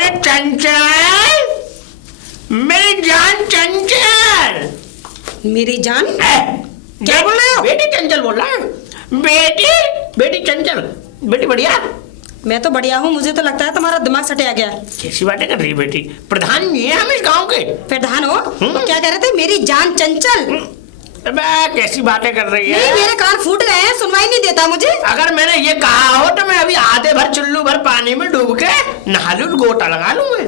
अरे चंचल, मेरी जान चंचल। मेरी जान? क्या बोल रहे हो? बेटी चंचल बोल रहा है। बेटी चंचल, बेटी बढ़िया। मैं तो बढ़िया हूँ, मुझे तो लगता है तुम्हारा दिमाग सटिया गया। कैसी बातें कर रही है बेटी? प्रधान जी हैं हम इस गांव के। प्रधान हो? तो क्या कह रहे थे? मेरी जान चंचल। कैसी बातें कर रही है? नहीं, मेरे कान फूट गए हैं, सुनवाई नहीं देता मुझे। अगर मैंने ये कहा हो तो मैं अभी आधे भर चुल्लू भर पानी में डूब के नहा लूं, गोटा लगा लूं मैं।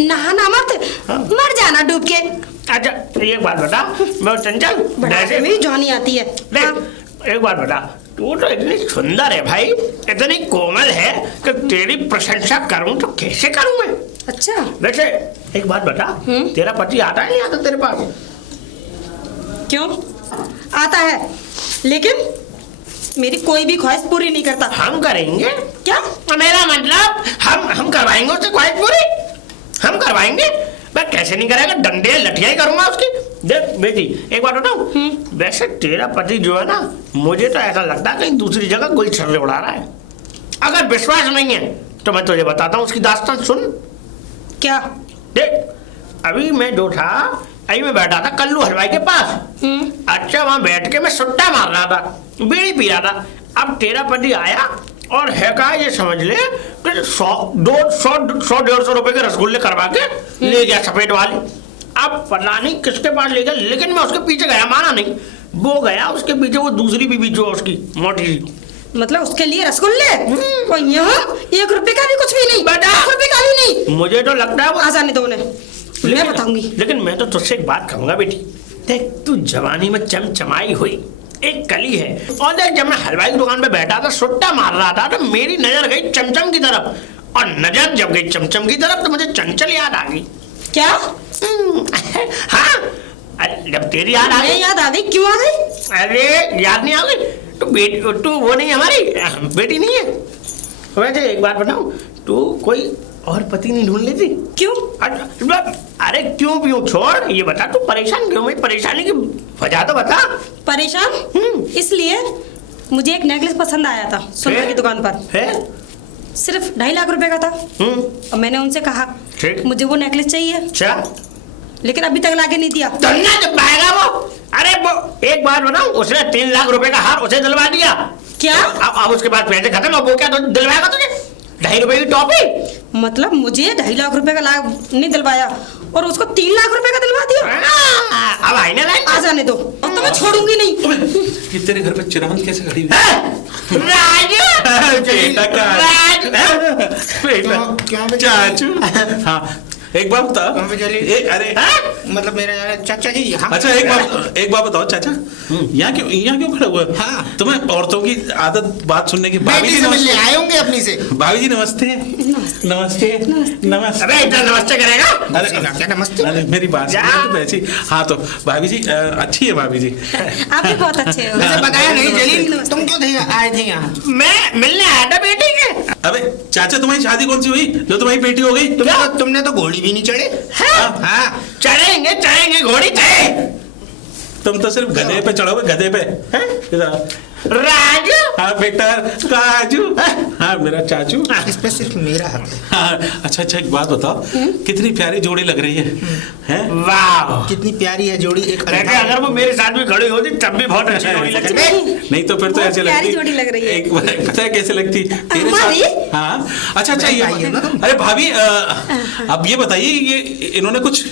नहाना मत, मर जाना डूब के। अच्छा एक बात बता, मैं चंचल वैसे भी जानी आती है। एक बात बता, तू तो इतनी सुंदर है भाई, इतनी कोमल है कि तेरी प्रशंसा करूं तो कैसे करूं मैं? अच्छा वैसे एक बात बता, तेरा पति आता है नहीं आता तेरे पास? क्यों आता है, लेकिन मेरी कोई भी ख्वाहिश पूरी नहीं करता। हम करेंगे क्या? मेरा मतलब हम करवाएंगे उससे ख्वाहिश पूरी, हम करवाएंगे। मैं कैसे नहीं करेगा, डंडे लठियां ही करूंगा उसकी। देख बेटी एक बात बताऊं, वैसे तेरा पति जो है ना, मुझे तो ऐसा लगता है कहीं दूसरी जगह गुलछर्रे उड़ा रहा है। अगर विश्वास नहीं है तो मैं तुझे बताता हूँ उसकी दास्तान सुन। क्या? देख अभी मैं जो था, अभी मैं बैठा था कल्लू हलवाई के पास। अच्छा वहां बैठ के मैं सुट्टा मार रहा था, बीड़ी पी रहा था। अब तेरा पति आया और है कहा ये समझ ले, 100-150 रुपए के रसगुल्ले करवा के ले गया सफेद वाले। अब पता नहीं किसके पास ले गया, लेकिन मैं उसके पीछे गया, माना नहीं। वो गया उसके पीछे, वो दूसरी बीबी जो उसकी मोटी सी। मतलब उसके लिए रसगुल्ले? और यहाँ 1 रुपए का भी कुछ भी नहीं, 1 रुपए का भी नहीं। मुझे तो लगता है वो आ जाने दो उन्हें, मैं बताऊंगी। लेकिन मैं तो तुझसे एक बात कहूंगा बेटी, देख तू जवानी में चमचमाई हुई एक कली है, और देख जब मैं हलवाई की दुकान पे बैठा था सुट्टा मार रहा था तो मेरी नजर गई चमचम की तरफ, और नजर जब गई चमचम की तरफ तो मुझे चंचल याद आ गई। क्या? हाँ जब तेरी याद आ गई। याद आ गई? क्यों आ गई? अरे याद नहीं आ गई तो बेटी, तू वो नहीं हमारी बेटी नहीं है? वैसे एक बात बताऊं, तू कोई और पति नहीं ढूंढ लेती? क्यों? अरे क्यों छोड़, ये बता तू परेशान क्यों? मैं परेशानी की वजह तो बता। परेशान इसलिए मुझे एक नेकलेस पसंद आया था सोने की दुकान पर, सिर्फ 2.5 लाख रुपए का था। और मैंने उनसे कहा मुझे वो नेकलेस चाहिए। अच्छा, लेकिन अभी तक लाके नहीं दिया। धन्ना जब पाएगा वो। अरे वो एक बात बताऊं, उसने 3 लाख रुपए का हार उसे दिलवा दिया। क्या? अब उसके बाद पैसे खत्म, अब वो क्या तो दिलवाएगा तुझे? 2.5 रुपए की टॉपी? मतलब मुझे 2.5 लाख रुपए का लाभ नहीं दिलवाया और उसको 3 लाख रुपए का दिलवा दिया। अब आईने लाइन आ जाने दो, अब तो मैं छोड़ूंगी नहीं। ये तेरे घर पे चिरांद कैसे खड़ी हुई? चाचू, हाँ एक बात बता। अरे मतलब मेरे चाचा जी यहाँ। अच्छा एक बात बताओ चाचा, यहाँ क्यों खड़े हुए? हाँ। तुम्हें औरतों की आदत बात सुनने की। भाभी जी मिलने आए होंगे अपनी से। भाभी जी नमस्ते। नमस्ते नमस्ते। अबे इतना नमस्ते करेगा? अरे क्या नमस्ते? अरे मेरी बात तो ऐसी। हाँ तो भाभी जी अच्छी है भाभी जी। आप भी बहुत अच्छे हो। मुझे बताया नहीं जलील, तुम क्यों आए थे यहाँ? मैं मिलने आया था बेटी के। अबे चाचा तुम्हारी शादी कौन सी हुई जो तुम्हारी बेटी हो गई? तुमने तो घोड़ी भी नहीं चढ़े। हाँ चढ़ेंगे घोड़ी चढ़े। तुम तो सिर्फ गधे पे चढ़ोगे, गधे पे। राजू। हाँ बेटा राजू। हाँ मेरा चाचू। इस पे सिर्फ मेरा हक है। हाँ अच्छा एक बात बताओ, कितनी प्यारी जोड़ी लग रही है? वाह कितनी प्यारी है जोड़ी। एक अगर वो मेरे साथ भी खड़ी होती तब भी बहुत अच्छी जोड़ी लगती। नहीं तो फिर तो ऐसे लगती। प्यारी जोड़ी लग रही है। एक पता है कैसे लगती तेरे साथ? हाँ अच्छा ये अरे भाभी अब ये बताइए, ये इन्होंने कुछ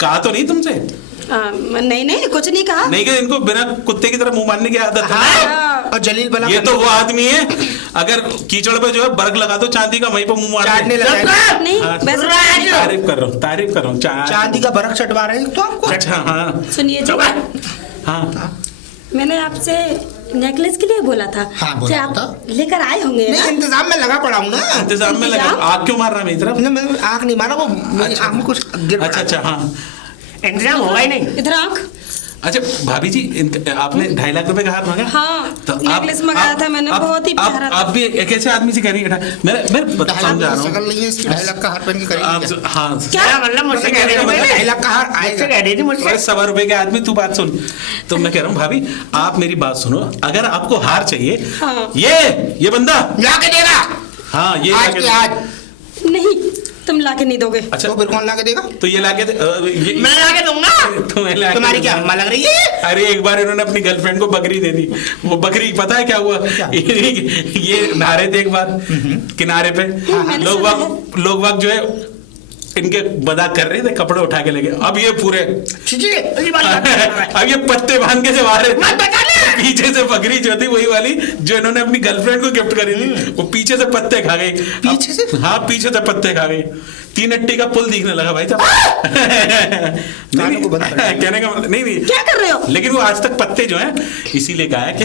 कहा तो नहीं तुमसे? नहीं कुछ नहीं कहा। नहीं कि इनको बिना कुत्ते की तरह मुंह मारने की आदत है। और जलील भला ये तो वो आदमी है, अगर कीचड़ पे जो है बर्ग लगा दो चांदी का, वहीं पे मुंह मारने लगा। नहीं तारीफ कर रहा हूँ चांदी का बर्ग चटवा रहे हो तो आपको। अच्छा हाँ सुनिए जी, हाँ मैंने आपसे नेकलेस के लिए बोला था। हाँ, बोला आप लेकर आए होंगे ना? इंतजाम में लगा पड़ा हूँ ना। इंतजाम में लगा। आग क्यों मार रहा है मेरी तरफ? आँख नहीं मारा, वो मेरी आँख में कुछ गिर पड़ा। अच्छा हाँ इंतजाम होगा ही नहीं। इधर आँख। अच्छा भाभी जी आपने 2.5 लाख रुपए का हार मांगा? हाँ तो नेकलेस मंगाया था मैंने, बहुत ही प्यारा था। आप भी कैसे आदमी से कह रही है? मैं समझा रहा हूँ। 2.5 लाख का हार पहन के करेंगे। हाँ क्या मतलब मुझसे कह रही थी? 2.5 लाख का हार आएगा। कह रही थी मुझसे। 1.25 रुपए के आदमी, तू बात सुन। तो मैं कह रहा हूँ भाभी आप मेरी बात सुनो, अगर आपको हार चाहिए ये बंदा ला के देगा। हाँ ये आज नहीं तुम लाके नहीं दोगे। अच्छा तो फिर कौन लाके देगा? तो ये लाके मैं लाके दूंगा। तुम्हारी क्या अम्मा लग रही है? अरे एक बार इन्होंने अपनी गर्लफ्रेंड को बकरी दे दी। वो बकरी पता है क्या हुआ? ये नहा रहे थे एक बार किनारे पे, लोग वाग जो है इनके मजाक कर रहे थे, कपड़े उठा के लेके। अब ये पूरे अब ये पत्ते बांध के जब आ रहे थे, पीछे से बकरी जो थी वही वाली जो इन्होंने अपनी गर्लफ्रेंड को गिफ्ट करी थी, वो पीछे से पत्ते खा गई। पीछे से? हाँ, पीछे से पत्ते खा गई। 3 अट्टी का पुल दिखने लगा भाई साहब। कहने का मतलब नहीं क्या कर रहे हो? लेकिन वो आज तक पत्ते जो है इसीलिए कहा है कि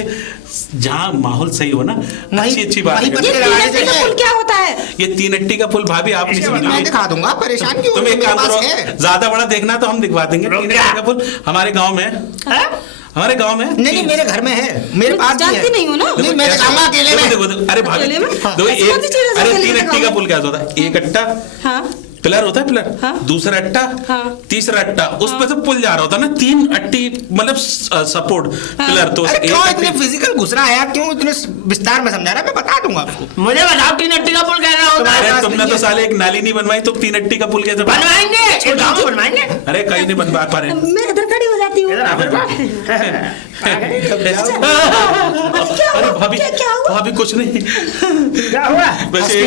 जहाँ माहौल सही हो ना, अच्छी बात है। ये 3 अट्टी का पुल क्या होता है? ये 3 अट्टी का पुल भाभी आप नहीं समझ। मैं दिखा दूंगा, परेशान क्यों? तुम एक काम करो, है ज्यादा बड़ा देखना तो हम दिखवा देंगे। 3 अट्टी का पुल हमारे गाँव में है, हमारे गांव में। नहीं, मेरे घर में है, मेरे पास भी है। जानती नहीं हो ना? नहीं, मैं दिखाऊंगा अकेले में। अरे भाभी, अकेले में? अरे 3 अट्टी का पुल क्या होता है? एक अट्टा, हाँ, पिलर होता है, पिलर, हाँ, दूसरा अट्टा, हाँ, तीसरा अट्टा, उस पे से पुल जा रहा होता है ना। 3 अट्टी मतलब सपोर्ट पिलर। तो अरे क्यों इतने फिजिकल घुस रहा है यार? क्यों इतने विस्तार में समझा रहा है? मैं बता दूंगा आपको। मुझे बताओ 3 अट्टी का पुल कैसा होता है? अरे तुमने तो साले एक नाली नहीं बनवाई, तो 3 अट्टी का पुल कैसे बनवाएंगे? बनवाएंगे। अरे कहीं नहीं बनवा पा रहे। मैं इधर खड़ी हो जाती हूँ। अरे भाभी, भाभी कुछ नहीं। क्या हुआ? वैसे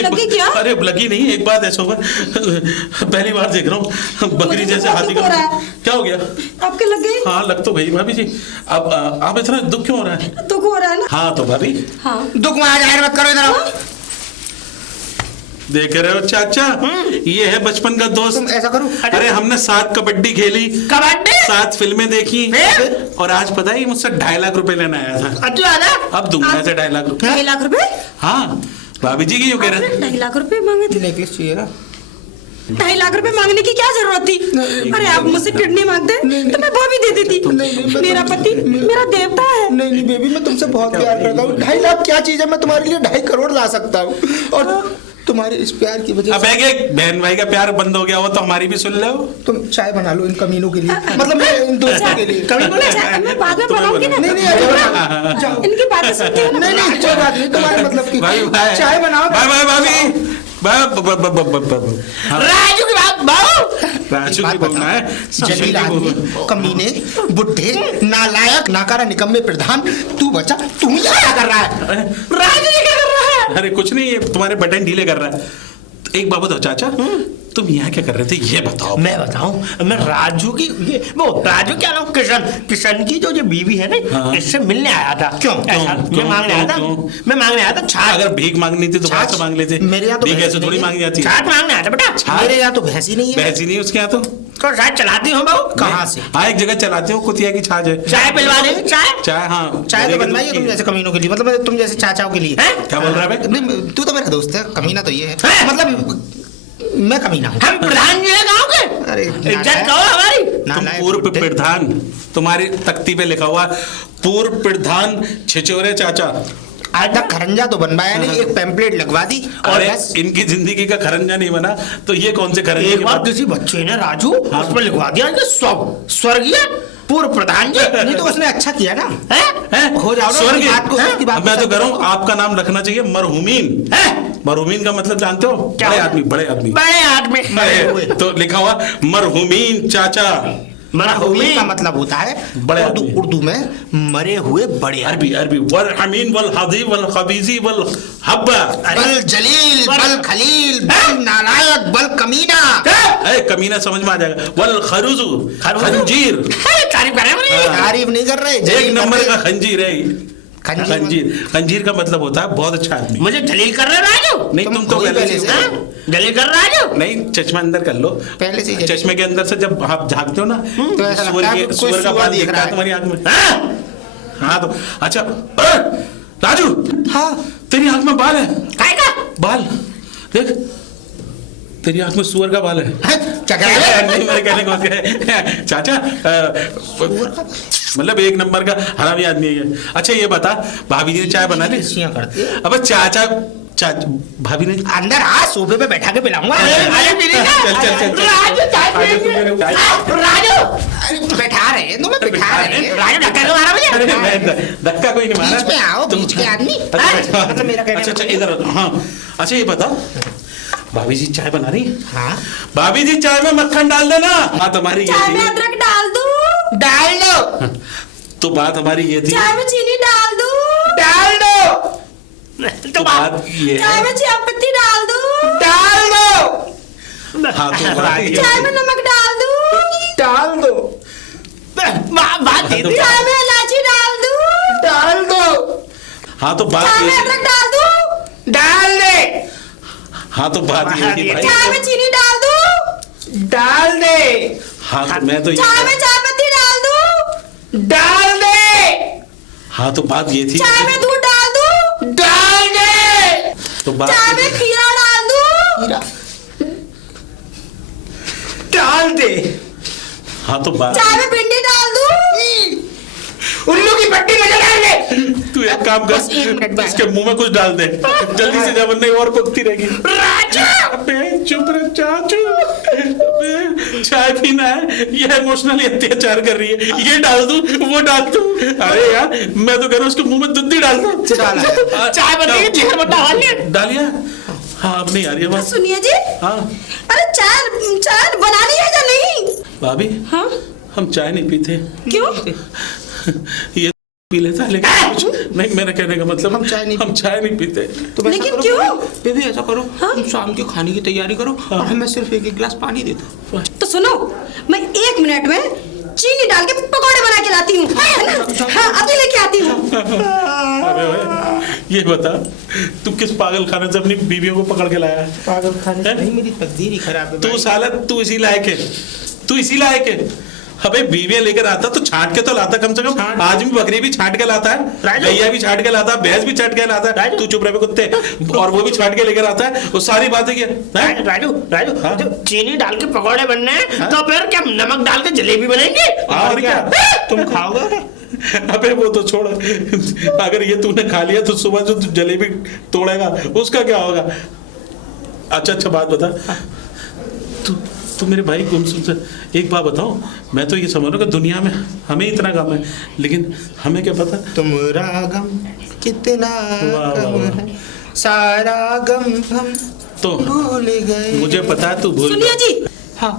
लगी क्या? अरे लगी नहीं, एक बात ऐसा हुआ, पहली बार देख रहा हूँ बकरी जैसे हाथी का। क्या हो गया? आपके लग गई? हाँ, लग तो गई भाभी जी। अब आप इतना दुख क्यों हो रहा है? दुख हो रहा है ना? हाँ तो भाभी, हाँ, दुख में जाहिर मत करो, इधर आओ। देख रहे हो चाचा, ये है बचपन का दोस्त। तुम ऐसा करो, अरे हमने 7 कबड्डी खेली, 7 फिल्में देखी, और आज पता है मुझसे 2.5 लाख रुपए लेने आया था। अच्छा, अब दूंगा ऐसे 2.5 लाख रुपए। 2.5 लाख रुपए? हाँ भाभी जी की क्यों कह रहे हैं? 2.5 लाख रुपए मांगे थे। नेकलेस चाहिए ना? 2.5 लाख रुपए मांगने की क्या जरूरत थी? अरे आप मुझसे किडनी मांगते तो मैं वो भी दे देती। मेरा पति मेरा देवता है। नहीं बेबी, मैं तुमसे बहुत प्यार करता हूँ। 2.5 लाख क्या चीज है? मैं तुम्हारे लिए 2.5 करोड़ ला सकता हूँ, और तुम्हारे इस प्यार की वजह अब से। बहन भाई का प्यार बंद हो गया हो तो हमारी भी सुन लो। तुम चाय बना लो इन कमीनों के लिए, मतलब मैं इन दोस्तों के लिए। मैं बाद में बनाऊंगी ना। नहीं, जाओ। इनकी बातें सुनते हो ना? नहीं, कोई बात नहीं, तुम्हारे मतलब की चाय बनाओ। बाय भाभी। राजू की बात बाबू, राजू की बोलना है। जलील आदमी, कमीने, बुड्ढे, नालायक, नाकारा, निकम्मे प्रधान, तू बचा, तू ही क्या कर रहा है? राजू जी क्या कर रहा है? अरे कुछ नहीं, ये तुम्हारे बटन ढीले कर रहा है। एक बात बताओ चाचा, तुम यहाँ क्या कर रहे थे ये बताओ। मैं बताऊं, मैं राजू की वो राजू क्या नाम, किशन की जो बीवी है ना, इससे मिलने आया था। क्यों? मैं मांगने आया था छाछ। अगर भीख मांगनी थी तो बाहर से मांग लेते। मेरे यहाँ तो भीख ऐसे थोड़ी मांगी जाती है। छाछ मांगने आया था बेटा। मेरे यहाँ तो भैंस ही नहीं है। भैंस ही नहीं उसके यहाँ तो शायद चलाती हो बहू। कहाँ से? हाँ, एक जगह चलाती हूँ, कुतिया की छाछ है। चाय पिलवा देंगे? चाय, हाँ चाय तो बनवाइए तुम जैसे कमीनों के लिए, मतलब तुम जैसे चाचाओं के लिए। क्या बोल रहा है भाई? नहीं, तू तो मेरा दोस्त है, कमीना तो ये है, मतलब मैं कमीना हूँ। हम प्रधान जी है गाँव के। अरे इज्जत करो हमारी। तुम पूर्व प्रधान, तुम्हारी तख्ती पे लिखा हुआ पूर्व प्रधान छिछोरे चाचा। आज तक खरंजा तो बनवाया नहीं, एक पैम्पलेट लगवा दी और बस। इनकी जिंदगी का खरंजा नहीं बना तो ये कौन से खरंजे? एक बार किसी बच्चे ने राजू उस पर लिखवा दिया कि स्वर्गीय पूर्व प्रधान जी। नहीं तो उसने अच्छा किया ना, हो जाओ ना स्वर्गीय। बात को, उसकी बात मैं तो को कह रहा हूँ आपका नाम रखना चाहिए मरहुमीन। मरहुमीन का मतलब जानते हो? बड़े आदमी, बड़े आदमी, बड़े आदमी। तो लिखा हुआ मरहुमीन चाचा। मरहुमीन का मतलब होता है बड़े उर्दू में मरे हुए बड़े। अरबी वल हमीन वल हदी वल खबीजी वल हब्बा। बल जलील, बल खलील, बल नालायक, बल कमीना। अरे कमीना समझ में आ जाएगा। वल खरुजू, खंजीर। तारीफ नहीं कर रहे, एक नंबर का खंजीर है। खंजीर, खंजीर का मतलब होता है बहुत अच्छा आदमी। मुझे जलील कर रहे राजू? नहीं, तुम तो पहले से जलील कर राजू? नहीं, चश्मा अंदर कर लो पहले से। चश्मे के अंदर से जब आप झांकते हो ना तो ऐसा लगता है कोई सूअर का सूअर बाल दिख दिखता रहा है है तुम्हारी आंख में। हाँ तो अच्छा, राजू, हाँ तेरी आंख में बाल है। काय का बाल देख, तेरी आंख में सूअर का बाल है। क्या कह रहे हैं? नहीं, मेरे कहने का मतलब है चाचा, मतलब एक नंबर का हरामी आदमी है। अच्छा ये बता, भाभी जी ने चाय बना ली? अब चाचा भाभी ने अंदर आ, सोफे पे बैठा के पिलाऊंगा। चल राजू बैठा रहे हैं, तुम्हें बैठा रहे हैं। राजू धक्का क्यों मारा मुझे? धक्का कोई नहीं मारा। बीच में आओ, बीच के आदमी। अच्छा इधर। हाँ अच्छा ये बता, भाभी जी चाय बना रही है? हाँ भाभी जी चाय में मक्खन डाल देना। बात हमारी ये चाय में थी। अदरक डाल दूं? डाल दो तो बात हमारी ये थी। चाय में चीनी डाल दूं? डाल दो तो बात ये चाय है। में चाय पत्ती डाल दूं? डाल दो हाँ तो बात ये चाय में है। नमक डाल दूं? डाल दो बात दीदी चाय में इलायची डाल दूं? डाल दो हाँ तो बात चाय ये में थी। अदरक डाल दूं? डाल दे हाँ तो बात ये थी भाई। चाय में चीनी डाल दूं? डाल दे हाँ तो मैं तो चाय में ये। चाय पत्ती डाल दूं? डाल दे हाँ तो बात ये थी। चाय में दूध डाल दूं? डाल दे तो बात चाय ये में थी। खीरा डाल दूं? हीरा डाल दे हाँ तो बात। चाय में भिंडी डाल दूं? उल्लू की पट्टी में डाल दे तू एक काम बस एक मिनट कर, में। इसके मुंह में कुछ डाल दे, जल्दी से जब नहीं और कुकती रहेगी। अबे चुप रह चाचू, अबे चाय पीना है, ये इमोशनली अत्याचार कर रही है, ये डाल दूं वो डाल दूं। अरे यार मैं तो कह रहा हूँ उसके मुंह में दूध ही डाल दूं। चाय बन गई, जहर बता डालिया। हाँ अब नहीं आ रही है बात। सुनिए जी, हाँ अरे चाय चाय बनानी है या नहीं? भाभी हाँ हम चाय नहीं पीते। क्यों? ये पी लेता है लेकिन कुछ नहीं, मेरा कहने का मतलब हम चाय नहीं पीते। तुम ऐसा लेकिन करो, क्यों? बेबी ऐसा करो हाँ? तुम शाम के खाने की तैयारी करो और हमें सिर्फ एक गिलास पानी दे दो। तो सुनो, मैं 1 मिनट में चीनी डाल के पकौड़े बना के लाती हूँ, है ना? हाँ अभी लेके आती हूँ। अबे ओए, ये बता तू किस पागल खाने से अपनी बीवियों को पकड़ के लाया है? पागल खाने से हैं? नहीं, मेरी तकदीर ही खराब है तू भाई। साला तू इसी लायक है, तू इसी लायक है। अबे बीवियां लेकर आता तो छांट के तो लाता कम से कम। आदमी बकरी भी छांट के लाता है, राजू। गैया भी छांट के लाता है, भैंस भी छांट के लाता है। राजू। तू चुप रहे कुत्ते, और वो भी छांट के लेकर आता है। वो सारी बातें क्या हैं? राजू राजू हाँ? जो चीनी डाल के पकौड़े बनने हैं तो फिर क्या नमक डाल के जलेबी बनेंगे? और क्या? तुम खाओगे? अबे वो तो छोड़, अगर ये तूने खा लिया तो सुबह जो तू जलेबी तोड़ेगा उसका क्या होगा? अच्छा बात बता, तू मेरे भाई गुमसुम से एक बात बताओ। मैं तो ये समझ रहा हूँ कि दुनिया में हमें इतना गम है, लेकिन हमें क्या पता तुम्हारा गम कितना वाह, कम वाह, वाह। है, सारा गम हम तो भूल गए। मुझे पता है तू भूल सुनिए जी, हाँ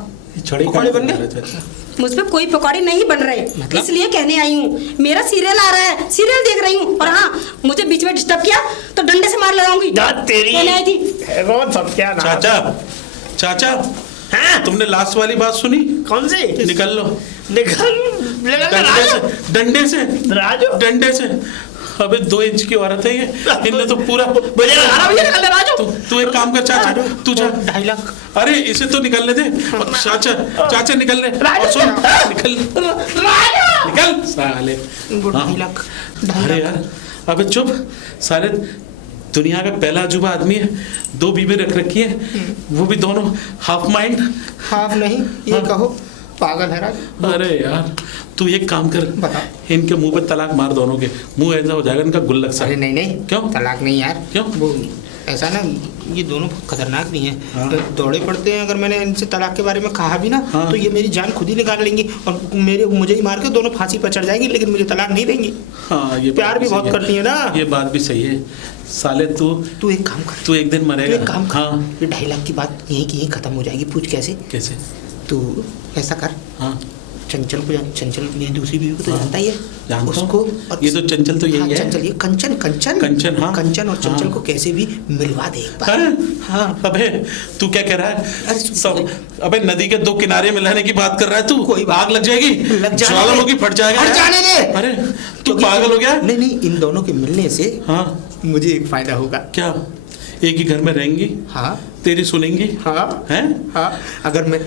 छड़ी पकौड़े बन गए। मुझ पे कोई पकौड़े नहीं बन रहे, मतलब? इसलिए कहने आई हूँ। मेरा सीरियल आ रहा है, सीरियल देख रही हूँ, और हाँ मुझे बीच में डिस्टर्ब किया तो डंडे से मार लगाऊंगी। तेरी कहने आई थी। कौन सब क्या नाम? चाचा हाँ? तुमने लास्ट वाली बात सुनी? कौन सी? निकल लो डंडे से राजू डंडे से। अबे 2 इंच की औरत है ये, इनने तो पूरा मुझे लगा रहा, मुझे निकल दे राजू। तू एक काम कर चाचा, तू जा। 2.5 लाख। अरे इसे तो निकलने दे। और चाचा निकलने। और सुन, निकल निकल साले। 2.5 लाख। अरे यार अबे चुप साले, दुनिया का पहला अजूबा आदमी है, 2 बीवी रख रखी है, वो भी दोनों हाफ माइंड। हाफ नहीं, ये हाँ। कहो पागल है राजू। अरे यार तू एक काम कर, बता। इनके मुंह पे तलाक मार दोनों के, मुंह ऐसा हो जाएगा इनका गुल्लक सा। अरे नहीं क्यों? तलाक नहीं यार। क्यों? वो ऐसा ना, ये दोनों खतरनाक नहीं है। हाँ। तो दौड़े पड़ते हैं, अगर मैंने इनसे तलाक के बारे में कहा भी ना, हाँ। तो ये मेरी जान खुद ही निकाल लेंगी और मुझे ही मार के दोनों फांसी पर चढ़ जाएंगी, लेकिन मुझे तलाक नहीं देंगी। हाँ ये प्यार बात भी सही बहुत करती है ना। ये बात भी सही है साले। तू एक काम कर, तू एक दिन तू मरेगा। एक काम कर, हाँ ये 2.5 लाख की बात यहीं की यहीं खत्म हो जाएगी। पूछ कैसे? कैसे? तू ऐसा कर, हाँ चंचल मेरी दूसरी बीवी को तो जानता ही है, जानता हूँ। उसको। और ये तो चंचल तो यही हाँ, है। चंचल, ये कंचन हाँ। कंचन और चंचल हाँ। को कैसे भी मिलवा दे एक बार। हाँ अबे तू क्या कह रहा है? अरे सब अबे नदी के 2 किनारे मिलाने की बात कर रहा है तू? कोई बात- आग लग जाएगी, लग जाने ज्वालामुखी दे। फट जाएगा। फट जाने दे। अरे तू पागल हो गया? नहीं, इन दोनों के मिलने से हाँ मुझे एक फायदा होगा। क्या? एक ही घर में रहेंगी, हाँ तेरी सुनेंगी, हाँ हैं? हाँ, अगर मैं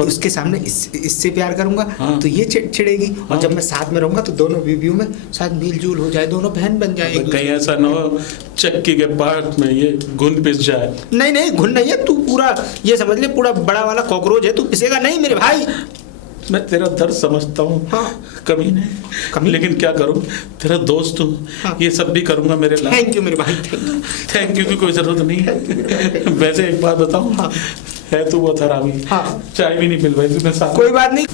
उसके सामने इससे प्यार करूंगा हाँ। तो ये चिड़ेगी, और हाँ। जब मैं साथ में रहूंगा तो दोनों बीवियों में शायद मेल जोल हो जाए, दोनों बहन बन जाएगी। कहीं ऐसा न हो चक्की के पार्ट में ये घुन पिस जाए। नहीं घुन नहीं है, तू पूरा ये समझ ले, पूरा बड़ा वाला कॉकरोच है, तू पिसेगा नहीं मेरे भाई। मैं तेरा दर्द समझता हूँ। हाँ। कमीने, लेकिन क्या करूँ, तेरा दोस्त हूँ। हाँ। ये सब भी करूँगा मेरे लिए। थैंक यू मेरे भाई, थैंक यू की कोई जरूरत नहीं है। वैसे एक बात बताऊँ, हाँ। है तू बहुत हरामी। हाँ। चाय भी नहीं मिल पाई तूने साथ। कोई बात नहीं।